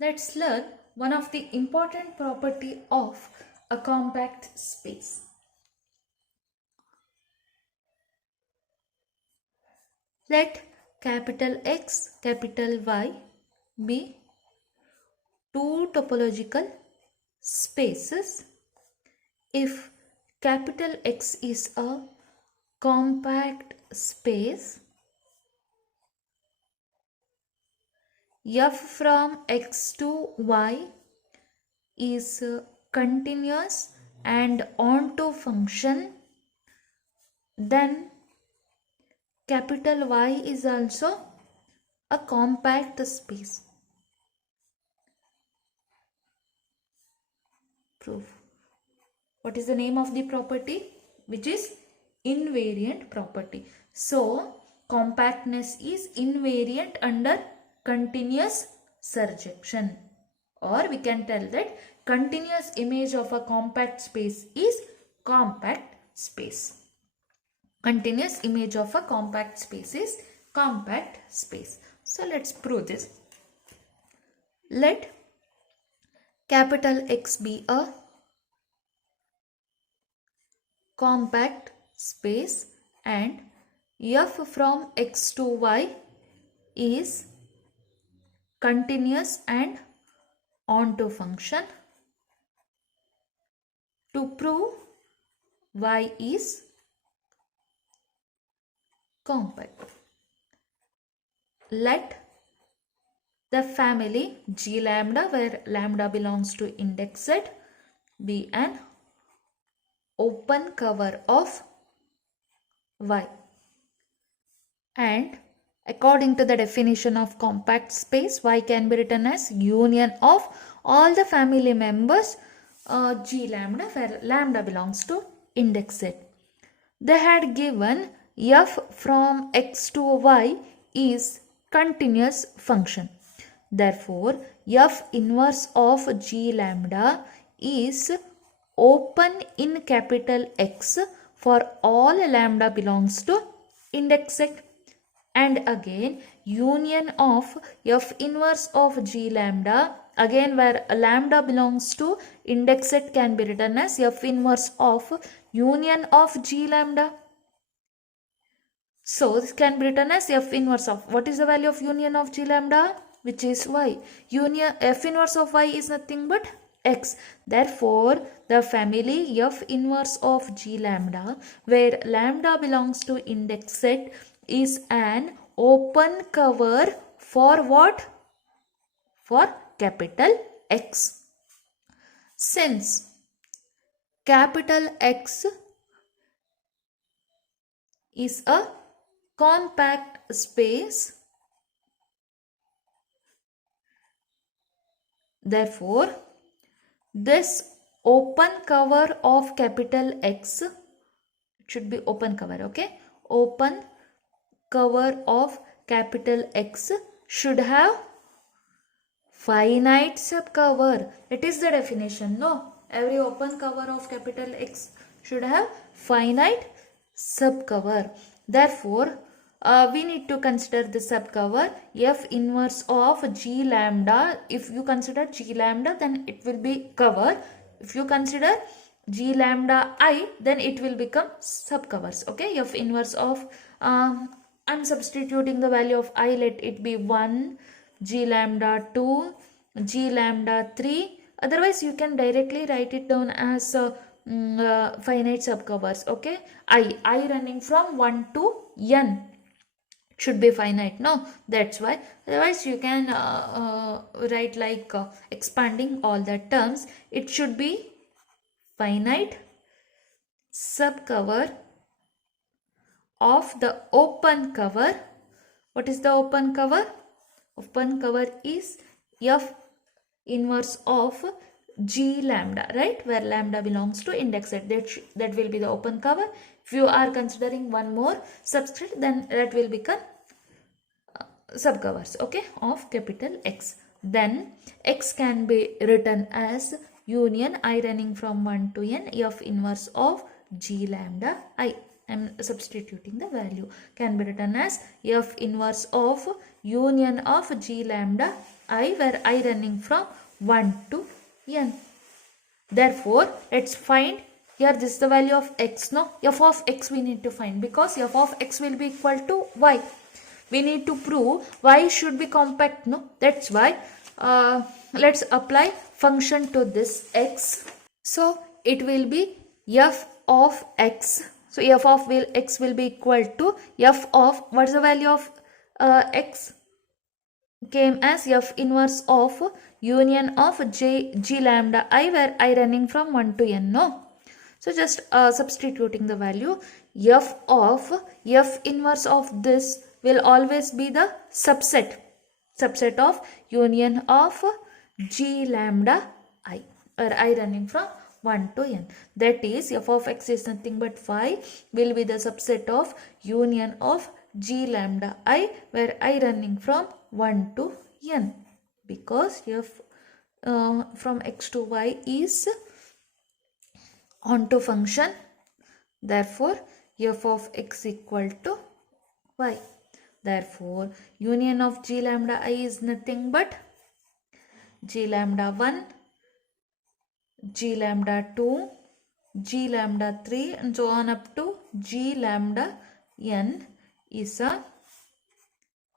Let's learn one of the important property of a compact space. Let capital X, capital Y be two topological spaces if capital X is a compact space, f from X to Y is continuous and onto function, then capital Y is also a compact space. Proof. What is the name of the property? Which is invariant property. So, compactness is invariant under continuous surjection. Or we can tell that continuous image of a compact space is compact space. Continuous image of a compact space is compact space. So, let's prove this. Let capital X be a compact space and f from X to Y is continuous and onto function. To prove Y is compact, let the family G lambda, where lambda belongs to index Z, be an open cover of Y. And according to the definition of compact space, Y can be written as union of all the family members G lambda, where lambda belongs to index Z. They had given f from X to Y is continuous function. Therefore, f inverse of G lambda is open in capital X for all lambda belongs to index Z. And again, union of f inverse of G lambda, again where lambda belongs to index Z, can be written as f inverse of union of G lambda. So this can be written as f inverse of, what is the value of union of G lambda? Which is Y. Union f inverse of Y is nothing but X. Therefore, the family f inverse of G lambda, where lambda belongs to index Z, is an open cover for what? For capital X. Since capital X is a compact space, therefore this open cover of capital X should be open cover, okay? Open cover of capital X should have finite subcover. It is the definition, no? Every open cover of capital X should have finite subcover. Therefore, we need to consider the subcover f inverse of G lambda. If you consider G lambda, then it will be cover. If you consider G lambda I, then it will become subcovers. Okay, f inverse of, I'm substituting the value of I, let it be 1, G lambda 2, G lambda 3. Otherwise, you can directly write it down as finite subcovers. Okay, I running from 1 to n should be finite, no? That's why. Otherwise, you can write like expanding all the terms. It should be finite subcover of the open cover. What is the open cover? Open cover is f inverse of G lambda, right? Where lambda belongs to index Z. That will be the open cover. If you are considering one more subscript, then that will become subcovers, okay, of capital X. Then X can be written as union I running from 1 to n f inverse of G lambda I. I am substituting the value. Can be written as f inverse of union of G lambda I, where I running from 1 to n. Therefore, let's find here, this is the value of x, no? F of x we need to find, because f of x will be equal to y. We need to prove y should be compact, no? That's why let's apply function to this x. So it will be f of x. So f of x will be equal to f of, what's the value of x? Came as f inverse of union of g lambda I, where I running from 1 to n, no? So just substituting the value, f of f inverse of this will always be the subset of union of g lambda I, where I running from 1 to n. That is, f of x is nothing but y will be the subset of union of g lambda I, where I running from 1 to n, because f from x to y is onto function. Therefore, f of x equal to y. Therefore, union of g lambda I is nothing but g lambda 1, g lambda 2, g lambda 3, and so on up to g lambda n is a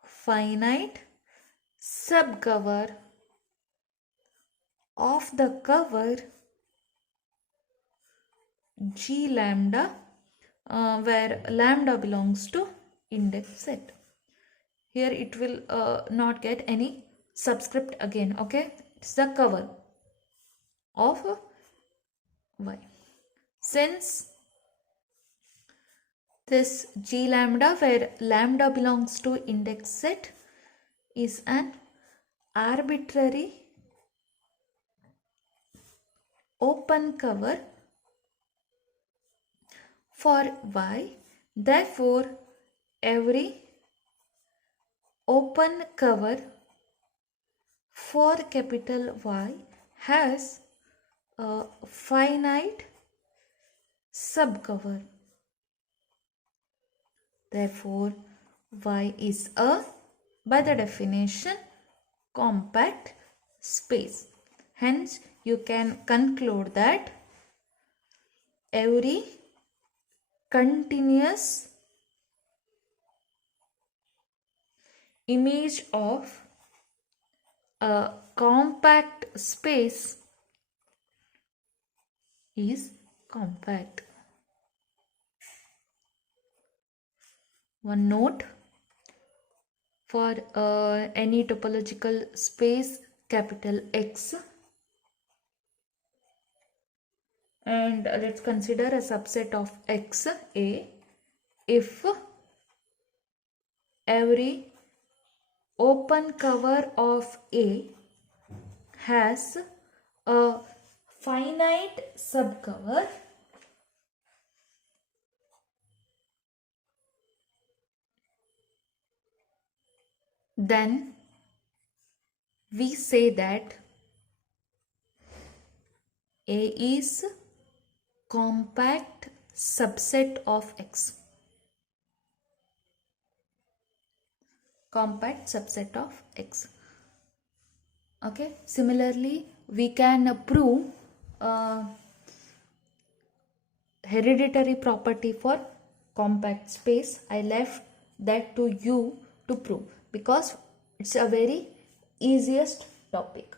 finite subcover of the cover g lambda, where lambda belongs to index set. Here it will not get any subscript again, okay? It's the cover of y. Since this g lambda, where lambda belongs to index set, is an arbitrary open cover for y, therefore every open cover for capital Y has a finite subcover. Therefore, Y is a, by the definition, compact space. Hence, you can conclude that every continuous image of a compact space is compact. One note: for any topological space capital X, and let's consider a subset of X A, if every open cover of A has a finite subcover, then we say that A is compact subset of X. Compact subset of X. Okay. Similarly, we can prove hereditary property for compact space. I left that to you to prove, because it's a very easiest topic.